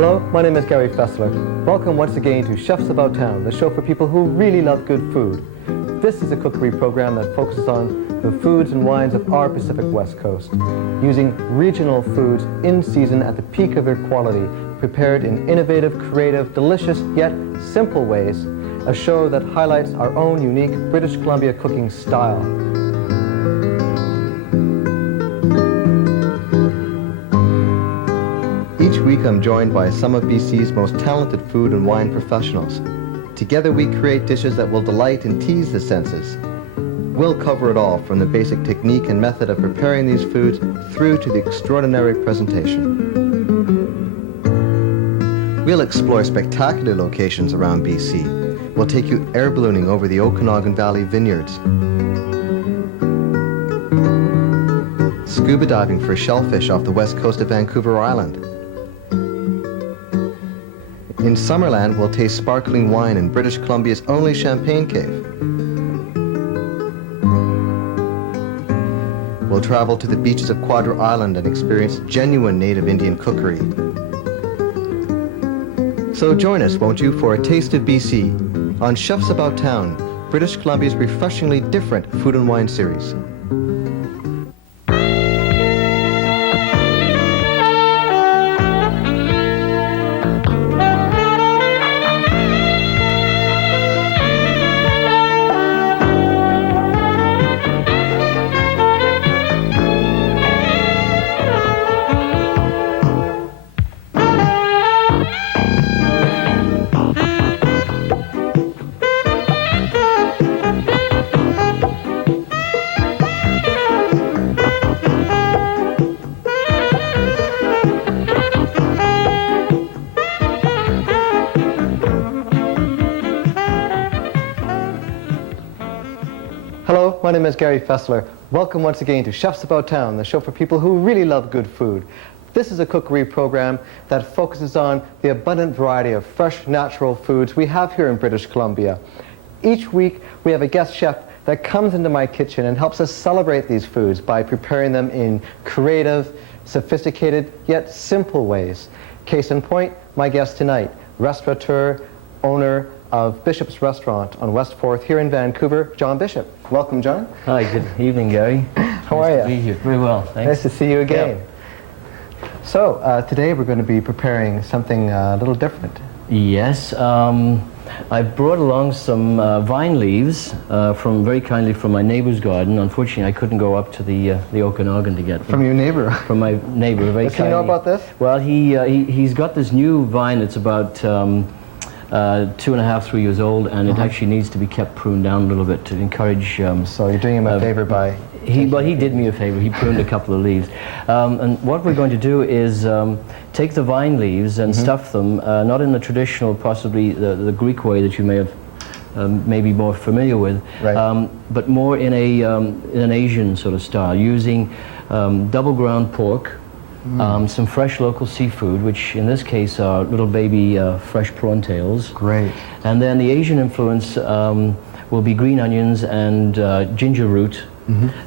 Hello, my name is Gary Faessler. Welcome once again to Chefs About Town, the show for people who really love good food. This is a cookery program that focuses on the foods and wines of our Pacific West Coast, using regional foods in season at the peak of their quality, prepared in innovative, creative, delicious, yet simple ways, a show that highlights our own unique British Columbia cooking style. Each week I'm joined by some of BC's most talented food and wine professionals. Together we create dishes that will delight and tease the senses. We'll cover it all, from the basic technique and method of preparing these foods through to the extraordinary presentation. We'll explore spectacular locations around BC. We'll take you air ballooning over the Okanagan Valley vineyards, scuba diving for shellfish off the west coast of Vancouver Island. In Summerland, we'll taste sparkling wine in British Columbia's only champagne cave. We'll travel to the beaches of Quadra Island and experience genuine native Indian cookery. So join us, won't you, for a taste of BC on Chefs About Town, British Columbia's refreshingly different food and wine series. Hello, my name is Gary Faessler. Welcome once again to Chefs About Town, the show for people who really love good food. This is a cookery program that focuses on the abundant variety of fresh, natural foods we have here in British Columbia. Each week, we have a guest chef that comes into my kitchen and helps us celebrate these foods by preparing them in creative, sophisticated, yet simple ways. Case in point, my guest tonight, restaurateur, owner of Bishop's Restaurant on West 4th here in Vancouver, John Bishop. Welcome, John. Hi, good evening, Gary. How are you? Nice to be here. Very well, thanks. Nice to see you again. Yep. So, today we're going to be preparing something a little different. Yes, I brought along some vine leaves very kindly from my neighbor's garden. Unfortunately, I couldn't go up to the Okanagan to get them. From your neighbor? From my neighbor, very kindly. Does he know about this? Well, he's got this new vine that's about 2.5, 3 years old, and it actually needs to be kept pruned down a little bit to encourage. So you're doing him a favor by... He did me a favor. He pruned a couple of leaves. And what we're going to do is take the vine leaves and stuff them, not in the traditional, possibly the Greek way that you may have maybe more familiar with, right. But more in an Asian sort of style, using double ground pork, some fresh local seafood, which in this case are little baby fresh prawn tails. Great. And then the Asian influence will be green onions and ginger root,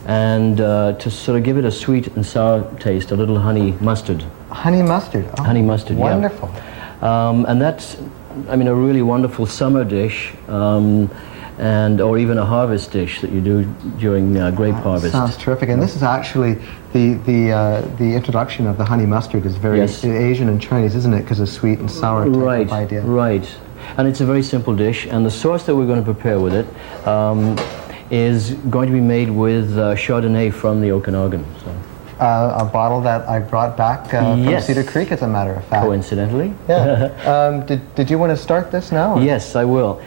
and to sort of give it a sweet and sour taste, a little honey mustard. Honey mustard? Oh, honey mustard, wonderful. Yeah. And that's, I mean, a really wonderful summer dish, or even a harvest dish that you do during grape harvest. Sounds terrific. And this is actually the introduction of the honey mustard is very Asian and Chinese, isn't it? Because of sweet and sour type of idea. Right. And it's a very simple dish. And the sauce that we're going to prepare with it is going to be made with Chardonnay from the Okanagan. So. A bottle that I brought back from Cedar Creek, as a matter of fact. Coincidentally. Yeah. Did you want to start this now? Or? Yes, I will.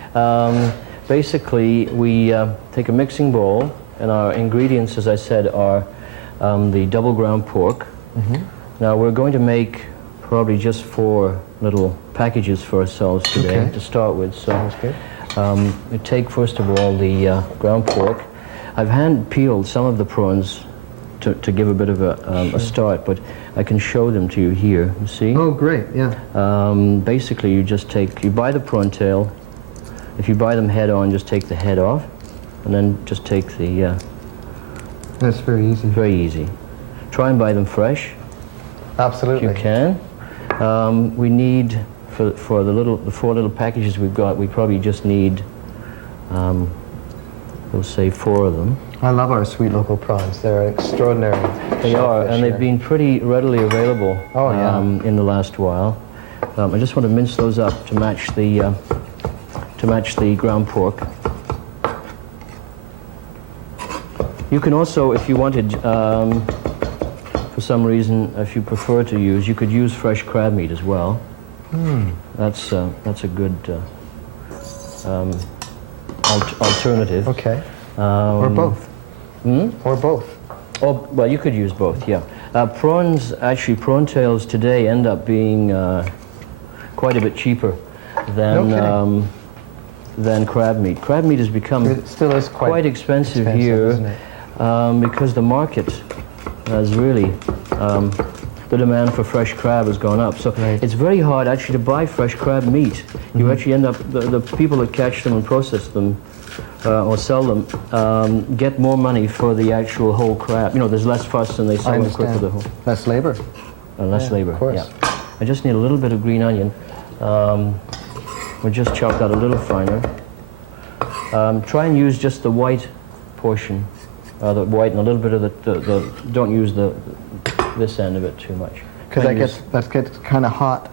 Basically, we take a mixing bowl, and our ingredients, as I said, are the double ground pork. Now, we're going to make probably just 4 little packages for ourselves today to start with. So, sounds good. We take, first of all, the ground pork. I've hand peeled some of the prawns to give a bit of a start, but I can show them to you here. You see? Oh, great, yeah. Basically, you buy the prawn tail. If you buy them head on, just take the head off, and then just take the... That's very easy. Very easy. Try and buy them fresh. Absolutely. If you can. We need, for the 4 little packages we've got, we probably just need, we'll say 4 of them. I love our sweet local prawns. They're extraordinary. They are, and they've here. been pretty readily available in the last while. I just want to mince those up to match the ground pork. You can also, if you wanted, for some reason, if you prefer to use, you could use fresh crab meat as well. That's a good alternative. Okay. Or both. Or both. Oh, well, you could use both, yeah. Prawns, actually, prawn tails today end up being quite a bit cheaper than crab meat. Crab meat has become It still is quite expensive here isn't it? because the market has really, the demand for fresh crab has gone up. So it's very hard actually to buy fresh crab meat. You actually end up, the people that catch them and process them or sell them get more money for the actual whole crab. You know, there's less fuss and they sell them quicker the whole. Less labor. Less labor, of course. yeah. I just need a little bit of green onion. We'll just chop that a little finer. Try and use just the white portion, the white and a little bit of the don't use this end of it too much. Because that gets kind of hot.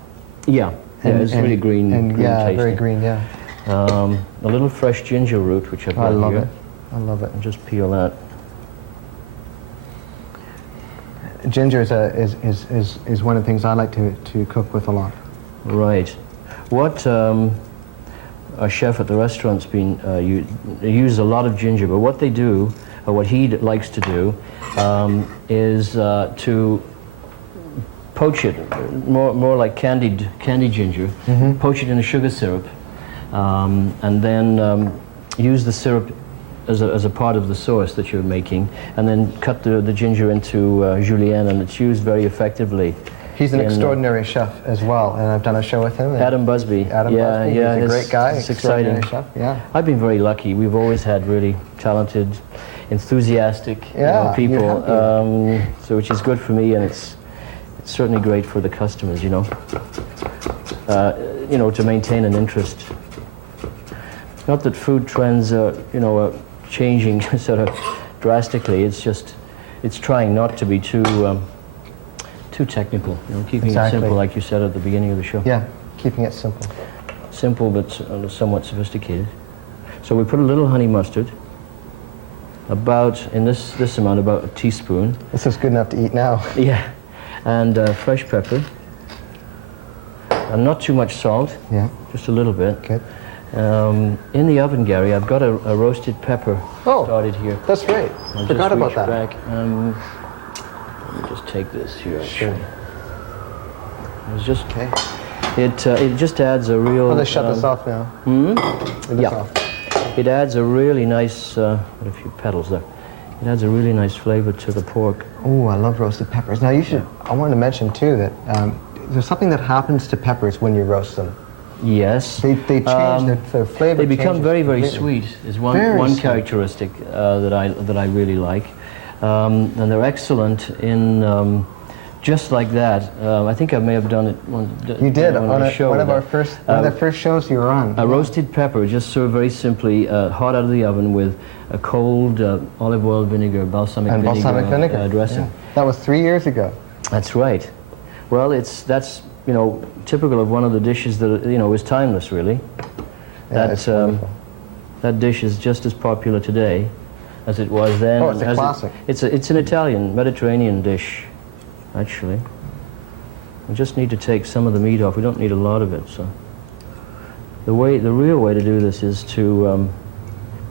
Yeah, it's really green, and green yeah, tasting. very green, yeah. A little fresh ginger root, which I've got I love here. it. I love it. And just peel that. Ginger is one of the things I like to cook with a lot. Right. What our chef at the restaurant's been uses a lot of ginger, but what they do, or what he likes to do, is to poach it, more like candied ginger, poach it in a sugar syrup, and then use the syrup as a part of the sauce that you're making, and then cut the ginger into julienne, and it's used very effectively. He's an extraordinary chef as well, and I've done a show with him. Adam Busby. Adam Busby, yeah, he's a great guy. It's exciting. Chef. Yeah. I've been very lucky. We've always had really talented, enthusiastic people, so which is good for me, and it's certainly great for the customers. You know, to maintain an interest. Not that food trends are changing sort of drastically. It's just trying not to be too technical. Keeping it simple, like you said at the beginning of the show. Yeah, keeping it simple. Simple but somewhat sophisticated. So we put a little honey mustard, about in this amount, about a teaspoon. This is good enough to eat now. Yeah, and fresh pepper, and not too much salt. Yeah, just a little bit. Good. In the oven, Gary, I've got a roasted pepper started here. That's right. Forgot about that. Back. Let me just take this here. Sure. It's just it just adds a real. Well, they shut this off now. Yeah. It adds a really nice. Got a few petals there. It adds a really nice flavor to the pork. Oh, I love roasted peppers. Now you should. I wanted to mention too that there's something that happens to peppers when you roast them. Yes. They change their flavor. They become very completely. sweet. Is one characteristic that I really like, and they're excellent in. Just like that. I think I may have done it You did on a show. one of the first shows you were on. A roasted pepper, just served very simply, hot out of the oven with a cold olive oil vinegar, balsamic vinegar dressing. Yeah. That was 3 years ago. That's right. Well, that's typical of one of the dishes that is timeless, really. Yeah, it's wonderful. That dish is just as popular today as it was then. Oh, it's a classic. It's an Italian, Mediterranean dish. Actually, we just need to take some of the meat off. We don't need a lot of it. So, the real way to do this is to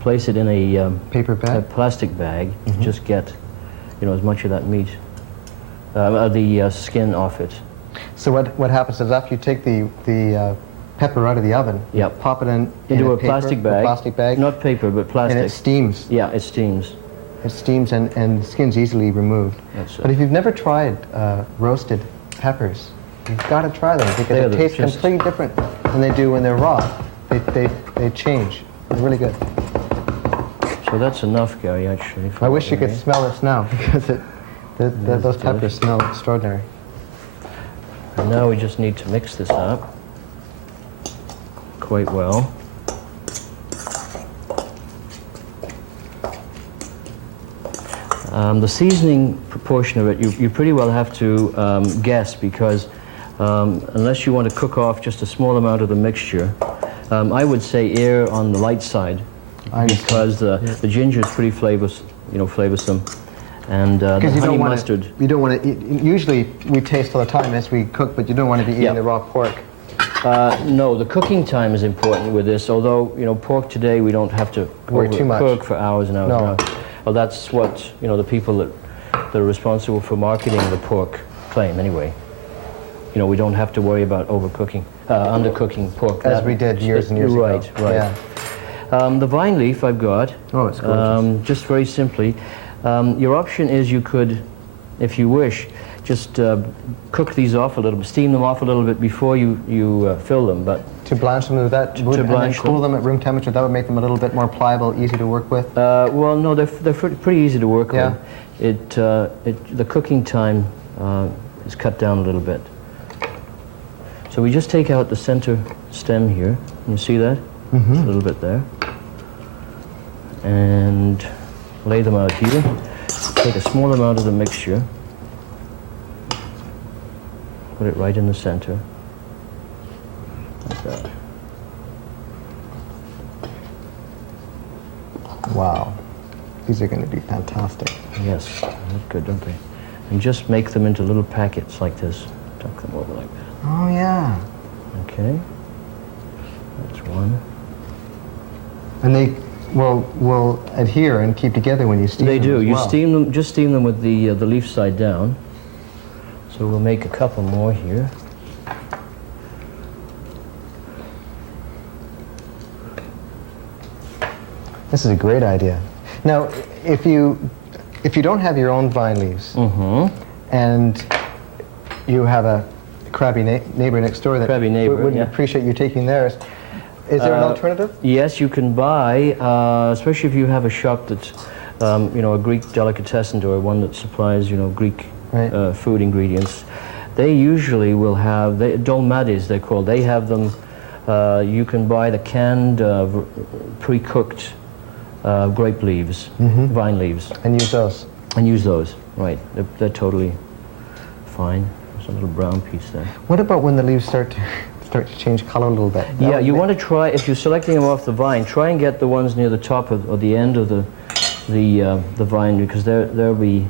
place it in a paper bag, a plastic bag. Just get, as much of that meat, the skin off it. So what happens is after you take the pepper out of the oven, pop it into a plastic bag. Not paper, but plastic. And it steams. Yeah, it steams. It steams and the skin's easily removed. But if you've never tried roasted peppers, you've got to try them because they taste completely different than they do when they're raw. They change. They're really good. So that's enough, Gary, actually. I wish you could smell this now because those peppers smell extraordinary. And now we just need to mix this up quite well. The seasoning proportion of it, you pretty well have to guess, because unless you want to cook off just a small amount of the mixture, I would say err on the light side, because the ginger is pretty flavorsome, and the honey mustard. You don't want to eat. Usually we taste all the time as we cook, but you don't want to be eating the raw pork. No, the cooking time is important with this. Although pork today we don't have to Work too much. cook for hours and hours and hours. Well, that's what the people that are responsible for marketing the pork claim anyway. We don't have to worry about overcooking, undercooking pork. As we did years and years ago. Right. Yeah. The vine leaf I've got. Oh, it's gorgeous. Just very simply, your option is you could, if you wish, just cook these off a little bit, steam them off a little bit before you fill them. But to blanch them, and then cool them at room temperature, that would make them a little bit more pliable, easy to work with? Well, no, they're pretty easy to work with. The cooking time is cut down a little bit. So we just take out the center stem here. You see that? Mm-hmm. Just a little bit there. And lay them out here. Take a small amount of the mixture. Put it right in the center. Like that. Wow. These are going to be fantastic. Yes, they look good, don't they? And just make them into little packets like this. Tuck them over like that. Oh, yeah. Okay. That's one. And they will adhere and keep together when you steam them. They do. As You well. steam them with the leaf side down. So we'll make a couple more here. This is a great idea. Now, if you don't have your own vine leaves, and you have a crabby neighbor next door that wouldn't appreciate you taking theirs, is there an alternative? Yes, you can buy, especially if you have a shop that's, a Greek delicatessen or one that supplies, Greek food ingredients. They usually will have, dolmades they're called, they have them, you can buy the canned, pre-cooked grape leaves, vine leaves. And use those. And use those, right. They're totally fine. There's a little brown piece there. What about when the leaves start to change color a little bit? Yeah, you want to try, if you're selecting them off the vine, try and get the ones near the top or the end of the vine, because they'll be,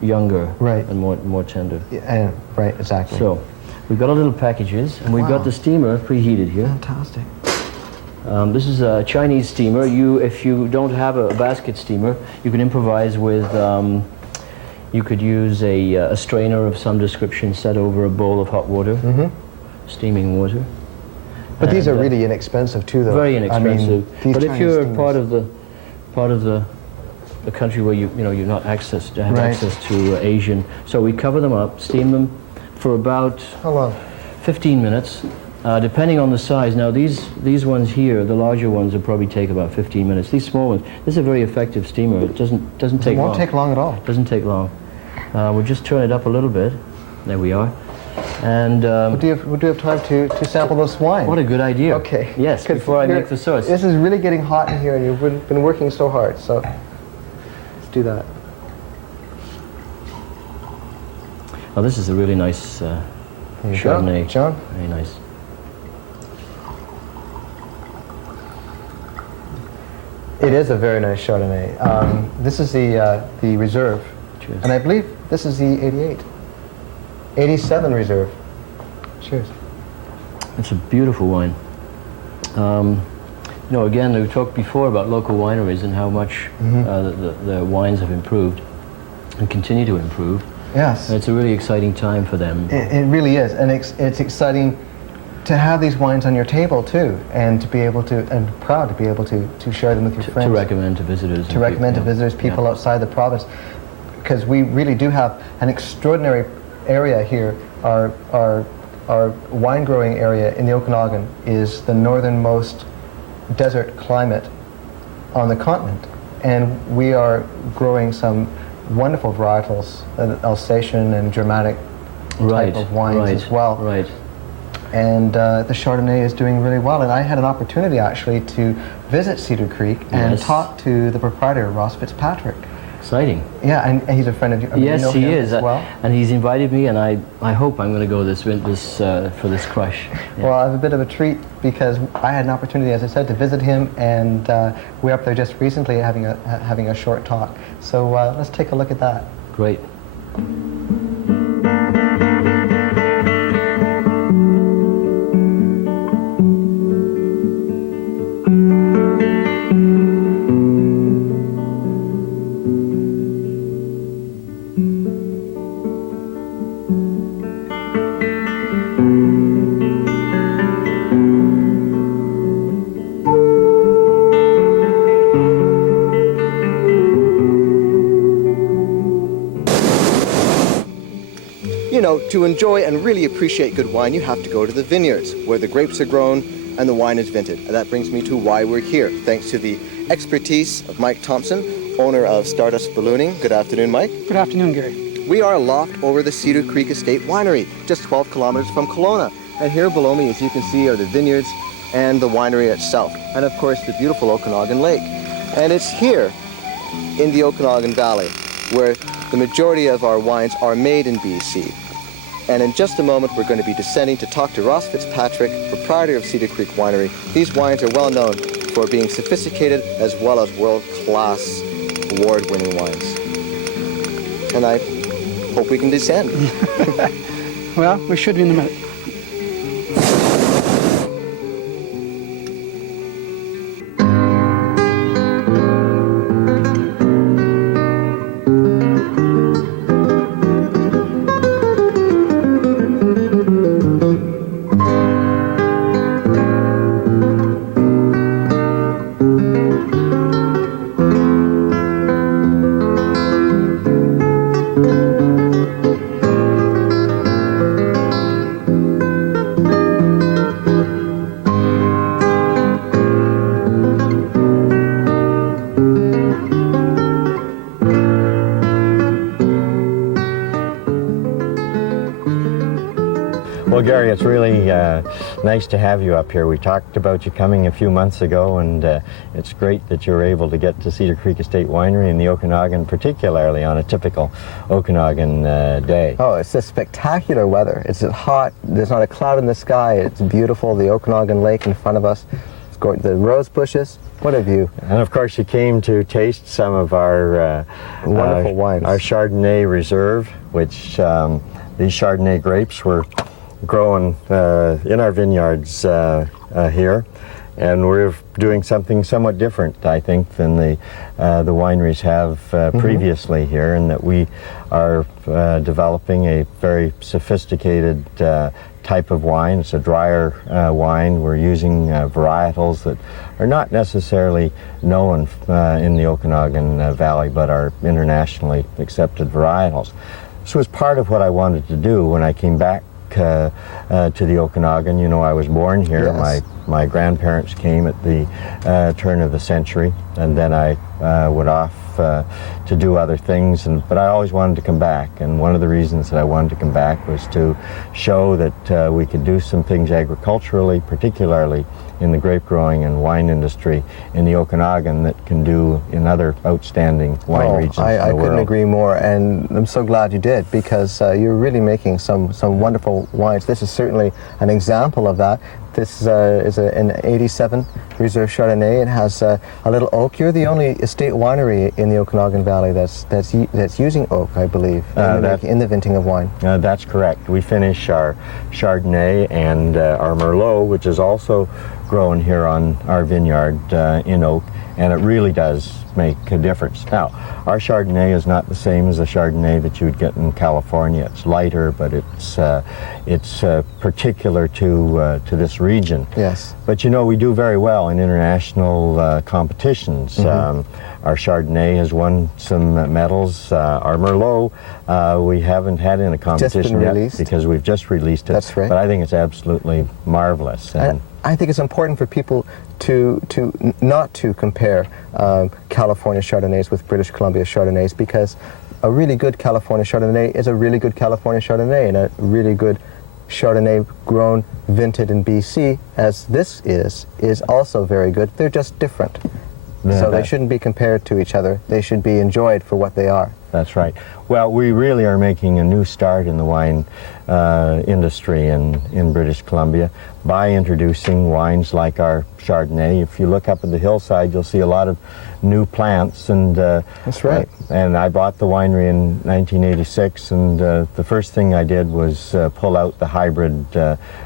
younger and more tender. Yeah, right, exactly. So, we've got our little packages, and we've got the steamer preheated here. Fantastic. This is a Chinese steamer. If you don't have a basket steamer, you can improvise with, you could use a strainer of some description set over a bowl of hot water, steaming water. But these are really inexpensive too, though. Very inexpensive. I mean, but if you're part of the country where you not access to Asian, so we cover them up, steam them for about 15 minutes. Depending on the size. Now these ones here, the larger ones, will probably take about 15 minutes. These small ones, this is a very effective steamer. It doesn't take long. It won't take long at all. Doesn't take long. We'll just turn it up a little bit. There we are. And do you have time to sample this wine? What a good idea. Okay. Yes, before I make the sauce. This is really getting hot in here, and you've been working so hard. So let's do that. Oh, this is a really nice Chardonnay. John? Very nice. It is a very nice Chardonnay. This is the Reserve. Cheers. And I believe this is the 88. 87 Reserve. Cheers. It's a beautiful wine. Again, we talked before about local wineries and how much the wines have improved and continue to improve. Yes. And it's a really exciting time for them. It really is, and it's exciting to have these wines on your table too, and to be able to, and proud to be able to share them with your friends. To recommend to visitors. To recommend to visitors, people outside the province, because we really do have an extraordinary area here. Our wine growing area in the Okanagan is the northernmost desert climate on the continent, and we are growing some wonderful varietals, Alsatian and Germanic type of wines as well. Right. And the Chardonnay is doing really well. And I had an opportunity actually to visit Cedar Creek and talk to the proprietor, Ross Fitzpatrick. Exciting. Yeah, and he's a friend of yours. Yes, he is. As well. And he's invited me, and I hope I'm going to go for this crush. Yeah. Well, I have a bit of a treat because I had an opportunity, as I said, to visit him, and we were up there just recently having a short talk. So let's take a look at that. Great. You know, to enjoy and really appreciate good wine, you have to go to the vineyards where the grapes are grown and the wine is vinted. And that brings me to why we're here, thanks to the expertise of Mike Thompson, owner of Stardust Ballooning. Good afternoon, Mike. Good afternoon, Gary. We are aloft over the Cedar Creek Estate Winery, just 12 kilometers from Kelowna. And here below me, as you can see, are the vineyards and the winery itself. And of course, the beautiful Okanagan Lake. And it's here in the Okanagan Valley where the majority of our wines are made in BC. And in just a moment, we're going to be descending to talk to Ross Fitzpatrick, proprietor of Cedar Creek Winery. These wines are well known for being sophisticated as well as world-class, award-winning wines. And I hope we can descend. Well, we should be in a minute. Well, Gary, it's really nice to have you up here. We talked about you coming a few months ago, and it's great that you're able to get to Cedar Creek Estate Winery in the Okanagan, particularly on a typical Okanagan day. Oh, it's just spectacular weather. It's hot, there's not a cloud in the sky, it's beautiful, the Okanagan Lake in front of us, it's the rose bushes. What a view. And of course you came to taste some of our wonderful wines. Our Chardonnay Reserve, which these Chardonnay grapes were growing in our vineyards here, and we're doing something somewhat different, I think, than the wineries have previously here, in that we are developing a very sophisticated type of wine. It's a drier wine. We're using varietals that are not necessarily known in the Okanagan Valley, but are internationally accepted varietals. This was part of what I wanted to do when I came back to the Okanagan. You know, I was born here. Yes. My grandparents came at the turn of the century, and then I went off to do other things, but I always wanted to come back, and one of the reasons that I wanted to come back was to show that we could do some things agriculturally, particularly in the grape growing and wine industry in the Okanagan, that can do in other outstanding wine regions in the world. I couldn't agree more, and I'm so glad you did, because you're really making some wonderful wines. This is certainly an example of that. This is an 87 Reserve Chardonnay. It has a little oak. You're the only estate winery in the Okanagan Valley that's using oak, I believe, in the venting of wine. That's correct. We finish our Chardonnay and our Merlot, which is also grown here on our vineyard in oak, and it really does make a difference. Now, our Chardonnay is not the same as the Chardonnay that you would get in California. It's lighter, but it's particular to this region. Yes. But you know, we do very well in international competitions. Our Chardonnay has won some medals. Our Merlot, we haven't had in a competition yet because we've just released it. That's right. But I think it's absolutely marvelous. And I think it's important for people to not to compare California Chardonnays with British Columbia Chardonnays, because a really good California Chardonnay is a really good California Chardonnay, and a really good Chardonnay grown, vinted in BC, as this is also very good. They're just different. So they shouldn't be compared to each other. They should be enjoyed for what they are. That's right. Well, we really are making a new start in the wine industry in British Columbia by introducing wines like our Chardonnay. If you look up at the hillside, you'll see a lot of new plants. And That's right. And I bought the winery in 1986, and the first thing I did was pull out the hybrid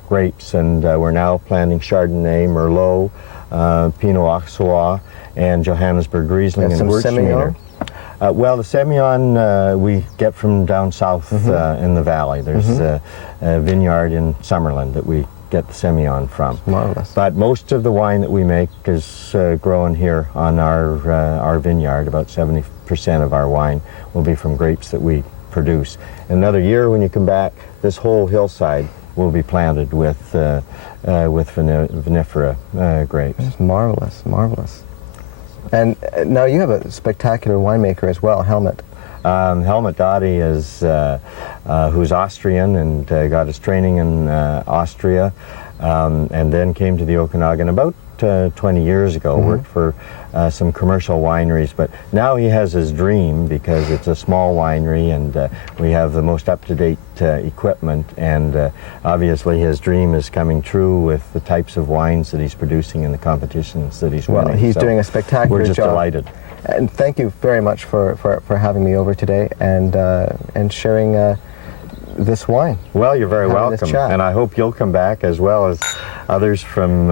grapes, and we're now planting Chardonnay, Merlot, Pinot Auxerrois, and Johannesburg Riesling and some Gewürztraminer. Semillon? Well, the Semillon we get from down south in the valley. There's a vineyard in Summerland that we get the Semillon from. Marvelous. But most of the wine that we make is grown here on our vineyard. About 70% of our wine will be from grapes that we produce. In another year, when you come back, this whole hillside will be planted with vinifera grapes. It's marvelous, marvelous. And now you have a spectacular winemaker as well, Helmut. Helmut Dadi is who's Austrian and got his training in Austria, and then came to the Okanagan about 20 years ago. Worked for some commercial wineries, but now he has his dream, because it's a small winery and we have the most up-to-date equipment, and obviously his dream is coming true with the types of wines that he's producing in the competitions that he's winning. Well, he's doing a spectacular job. We're just delighted. And thank you very much for having me over today and sharing this wine. Well, you're very Having this welcome, chat. and I hope you'll come back, as well as others from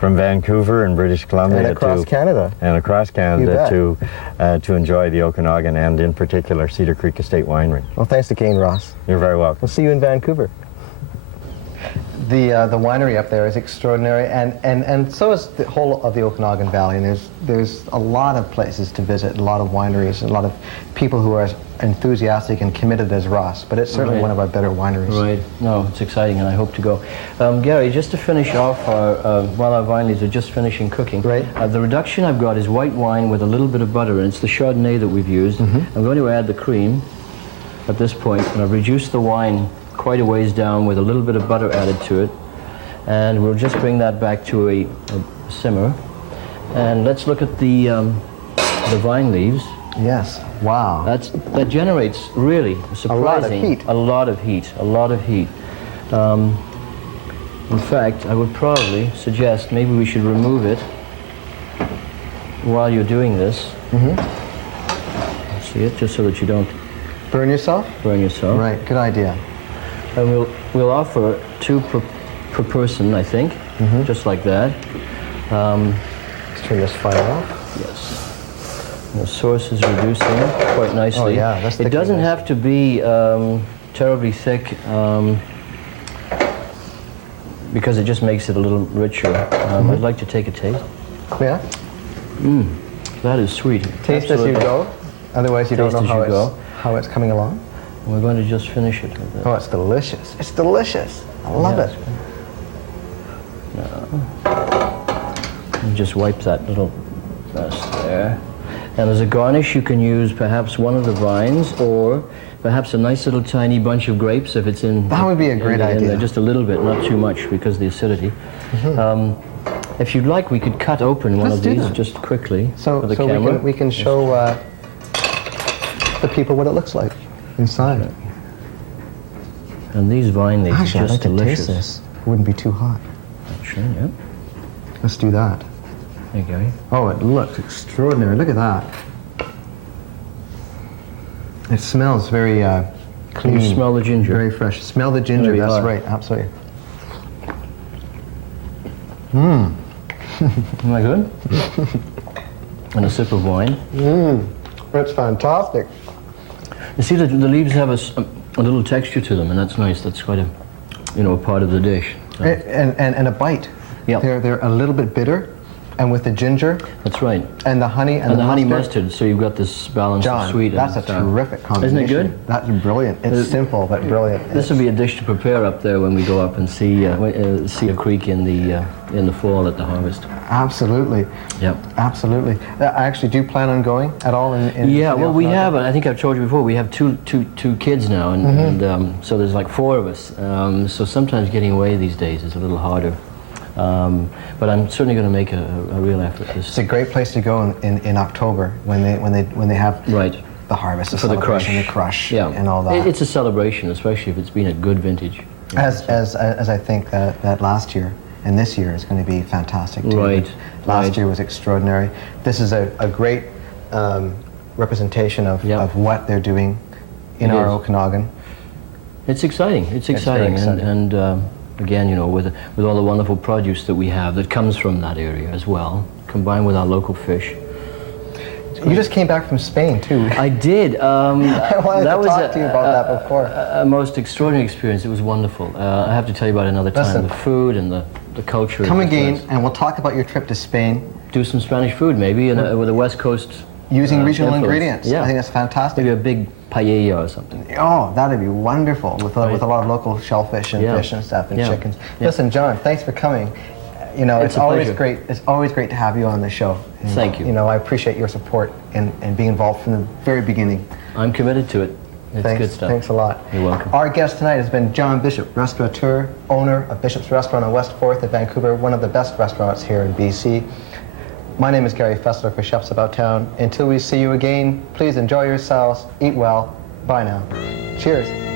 Vancouver and British Columbia And across Canada. and across You Canada bet. to enjoy the Okanagan, and in particular Cedar Creek Estate Winery. Well, thanks again, Ross. You're very welcome. We'll see you in Vancouver. The winery up there is extraordinary, and so is the whole of the Okanagan Valley. And there's a lot of places to visit, a lot of wineries, a lot of people who are as enthusiastic and committed as Ross. But it's certainly one of our better wineries. Right. No, it's exciting, and I hope to go. Gary, just to finish off, while our vine leaves are just finishing cooking, Right. The reduction I've got is white wine with a little bit of butter, and it's the Chardonnay that we've used. I'm going to add the cream at this point, and I've reduced the wine quite a ways down with a little bit of butter added to it, and we'll just bring that back to a simmer. And let's look at the vine leaves. Yes. Wow. That generates really surprising heat. a lot of heat. In fact, I would probably suggest maybe we should remove it while you're doing this. See it, just so that you don't Burn yourself? burn yourself. Right. Good idea. And we'll offer 2 per person, I think, just like that. Let's turn this fire off. Yes. And the sauce is reducing quite nicely. Oh, yeah, that's it thickening doesn't nice. have to be terribly thick, because it just makes it a little richer. I'd like to take a taste. Yeah. That is sweet. Taste as you Absolutely. go. Otherwise, you Taste don't as know you go. how it's coming along. We're going to just finish it with this. Oh, it's delicious. It's delicious. I love Yeah, it. And just wipe that little mess there. And as a garnish, you can use perhaps one of the vines, or perhaps a nice little tiny bunch of grapes if it's in. That would be a great in idea. there, just a little bit, not too much, because of the acidity. If you'd like, we could cut open one Let's of do these that. just quickly So, for the so camera. we can show the people what it looks like inside. And these vine leaves Actually, are I'd just like to delicious. taste this. It wouldn't be too hot. Sure, yeah. Let's do that. There you go. Oh, it looks extraordinary. Look at that. It smells very Can clean. you smell the ginger? Very fresh. Smell the ginger. There you That's are. right. Absolutely. Am I good? And a sip of wine. That's fantastic. You see, the leaves have a little texture to them, and that's nice. That's quite a part of the dish. So, And a bite. Yeah. They're a little bit bitter, And with the ginger That's right. and the honey and, And the honey mustard. mustard, so you've got this balance John, of sweet that's and a sour. terrific combination. Isn't it good? That's brilliant. It's simple but brilliant. This would be a dish to prepare up there when we go up and see Cedar Creek in the fall at the harvest. Absolutely. Yep. Absolutely. I actually do plan on going at all in Yeah, the well, we Okanagan? have. I think I've told you before. We have two kids now, and so there's like 4 of us. So sometimes getting away these days is a little harder. But I'm certainly going to make a real effort. It's a great place to go in October when they have Right. the harvest, For the crush. celebration, the crush, Yeah. and all that. It's a celebration, especially if it's been a good vintage. As I think that last year and this year is going to be fantastic too. Right, Last right. year was extraordinary. This is a great representation of what they're doing in It our is. Okanagan. It's exciting. It's exciting, exciting. and again, you know, with all the wonderful produce that we have that comes from that area as well, combined with our local fish. You just came back from Spain too. I did. I wanted that to was talk to you about that before. A most extraordinary experience. It was wonderful. I have to tell you about it another time. Listen. The food and the culture. Come of the again, place. and we'll talk about your trip to Spain Do some Spanish food maybe, and with a West Coast. using regional influence. ingredients. Yeah. I think that's fantastic. Maybe a big paella or something. Oh, that'd be wonderful with a lot of local shellfish and Yeah. fish and stuff and Yeah. chickens. Yeah. Listen, John, thanks for coming. You know, It's it's a always pleasure. great. It's always great to have you on the show. And, Thank you. You know, I appreciate your support and being involved from the very beginning. I'm committed to it. It's Thanks, good stuff. Thanks a lot. You're welcome. Our guest tonight has been John Bishop, restaurateur, owner of Bishop's Restaurant on West 4th in Vancouver, one of the best restaurants here in BC. My name is Gary Faessler for Chefs About Town. Until we see you again, please enjoy yourselves, eat well. Bye now. Cheers.